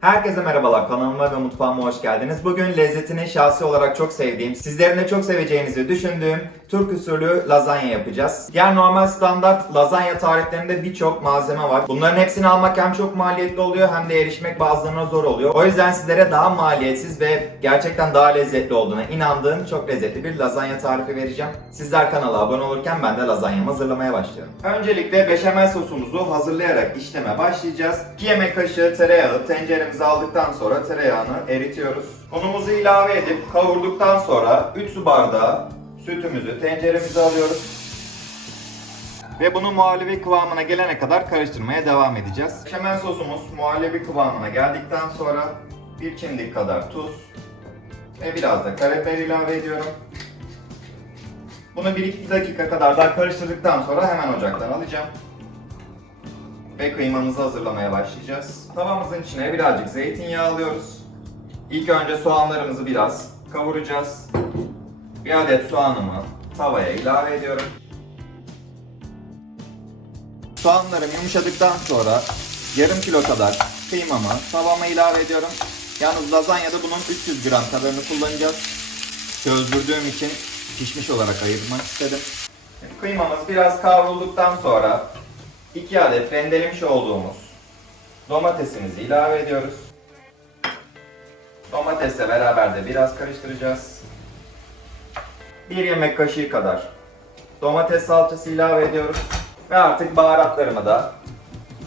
Herkese merhabalar, kanalıma ve mutfağıma hoş geldiniz. Bugün lezzetini şahsi olarak çok sevdiğim, sizlerin de çok seveceğinizi düşündüğüm Türk usulü lazanya yapacağız. Diğer normal standart lazanya tariflerinde birçok malzeme var. Bunların hepsini almak hem çok maliyetli oluyor hem de erişmek bazılarına zor oluyor. O yüzden sizlere daha maliyetsiz ve gerçekten daha lezzetli olduğuna inandığım çok lezzetli bir lazanya tarifi vereceğim. Sizler kanala abone olurken ben de lazanyamı hazırlamaya başlıyorum. Öncelikle beşamel sosumuzu hazırlayarak işleme başlayacağız. 2 yemek kaşığı tereyağı tenceremize aldıktan sonra tereyağını eritiyoruz. Unumuzu ilave edip kavurduktan sonra 3 su bardağı sütümüzü tenceremize alıyoruz. Ve bunu muhallebi kıvamına gelene kadar karıştırmaya devam edeceğiz. Beşamel sosumuz muhallebi kıvamına geldikten sonra 1 çimdik kadar tuz ve biraz da karabiber ilave ediyorum. Bunu 1-2 dakika kadar daha karıştırdıktan sonra hemen ocaktan alacağım. Ve kıymamızı hazırlamaya başlayacağız. Tavamızın içine birazcık zeytinyağı alıyoruz. İlk önce soğanlarımızı biraz kavuracağız. Bir adet soğanımı tavaya ilave ediyorum. Soğanlarım yumuşadıktan sonra yarım kilo kadar kıymamı tavama ilave ediyorum. Yalnız lazanyada bunun 300 gram kadarını kullanacağız. Çözdürdüğüm için pişmiş olarak ayırmak istedim. Kıymamız biraz kavrulduktan sonra 2 adet rendelemiş olduğumuz domatesimizi ilave ediyoruz. Domatesle beraber de biraz karıştıracağız. 1 yemek kaşığı kadar domates salçası ilave ediyoruz. Ve artık baharatlarımı da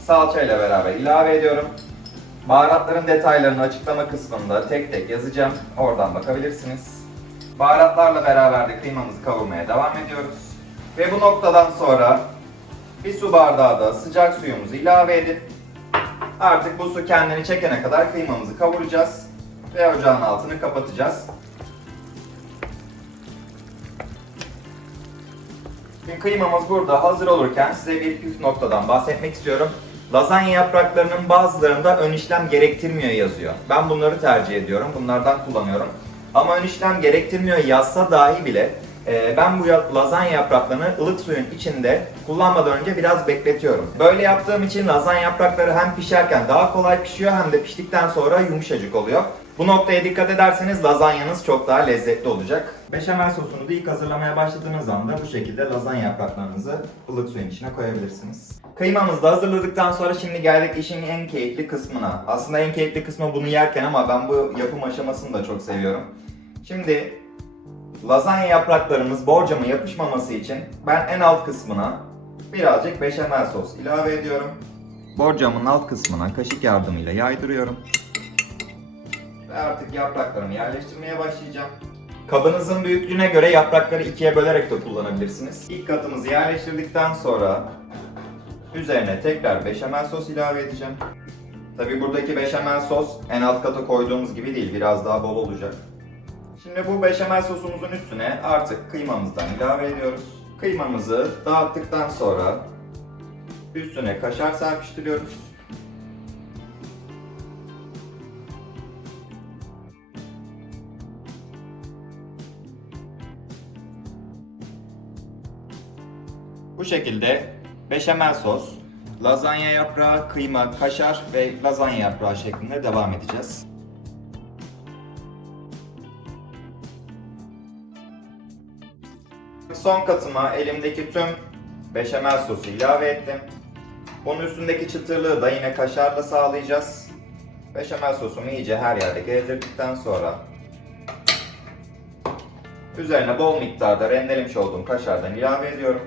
salça ile beraber ilave ediyorum. Baharatların detaylarını açıklama kısmında tek tek yazacağım. Oradan bakabilirsiniz. Baharatlarla beraber de kıymamızı kavurmaya devam ediyoruz. Ve bu noktadan sonra bir su bardağı da sıcak suyumuzu ilave edip artık bu su kendini çekene kadar kıymamızı kavuracağız ve ocağın altını kapatacağız. Şimdi kıymamız burada hazır olurken size bir püf noktadan bahsetmek istiyorum. Lazanya yapraklarının bazılarında ön işlem gerektirmiyor yazıyor. Ben bunları tercih ediyorum, bunlardan kullanıyorum. Ama ön işlem gerektirmiyor yazsa dahi bile ben bu lazanya yapraklarını ılık suyun içinde kullanmadan önce biraz bekletiyorum. Böyle yaptığım için lazanya yaprakları hem pişerken daha kolay pişiyor hem de piştikten sonra yumuşacık oluyor. Bu noktaya dikkat ederseniz lazanyanız çok daha lezzetli olacak. Beşamel sosunuzu ilk hazırlamaya başladığınız anda bu şekilde lazanya yapraklarınızı ılık suyun içine koyabilirsiniz. Kıymamızı da hazırladıktan sonra şimdi geldik işin en keyifli kısmına. Aslında en keyifli kısmı bunu yerken ama ben bu yapım aşamasını da çok seviyorum. Şimdi lazanya yapraklarımız borcama yapışmaması için ben en alt kısmına birazcık beşamel sos ilave ediyorum. Borcamın alt kısmına kaşık yardımıyla yaydırıyorum. Ve artık yapraklarımı yerleştirmeye başlayacağım. Kabınızın büyüklüğüne göre yaprakları ikiye bölerek de kullanabilirsiniz. İlk katımızı yerleştirdikten sonra üzerine tekrar beşamel sos ilave edeceğim. Tabi buradaki beşamel sos en alt kata koyduğumuz gibi değil, biraz daha bol olacak. Şimdi bu beşamel sosumuzun üstüne artık kıymamızdan ilave ediyoruz. Kıymamızı dağıttıktan sonra üstüne kaşar serpiştiriyoruz. Bu şekilde beşamel sos, lazanya yaprağı, kıyma, kaşar ve lazanya yaprağı şeklinde devam edeceğiz. Son katıma elimdeki tüm beşamel sosu ilave ettim. Bunun üstündeki çıtırlığı da yine kaşarla sağlayacağız. Beşamel sosumu iyice her yerde gezdirdikten sonra üzerine bol miktarda rendelemiş olduğum kaşardan ilave ediyorum.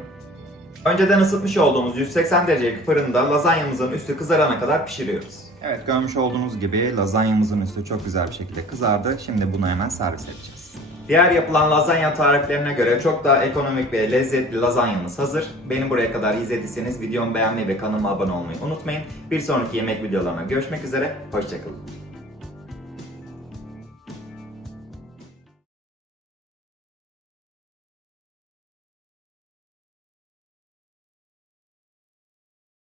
Önceden ısıtmış olduğumuz 180 derecelik fırında lazanyamızın üstü kızarana kadar pişiriyoruz. Evet, görmüş olduğunuz gibi lazanyamızın üstü çok güzel bir şekilde kızardı. Şimdi bunu hemen servis edeceğiz. Diğer yapılan lazanya tariflerine göre çok daha ekonomik ve lezzetli lazanyamız hazır. Beni buraya kadar izlediyseniz videomu beğenmeyi ve kanalıma abone olmayı unutmayın. Bir sonraki yemek videolarına görüşmek üzere, hoşçakalın.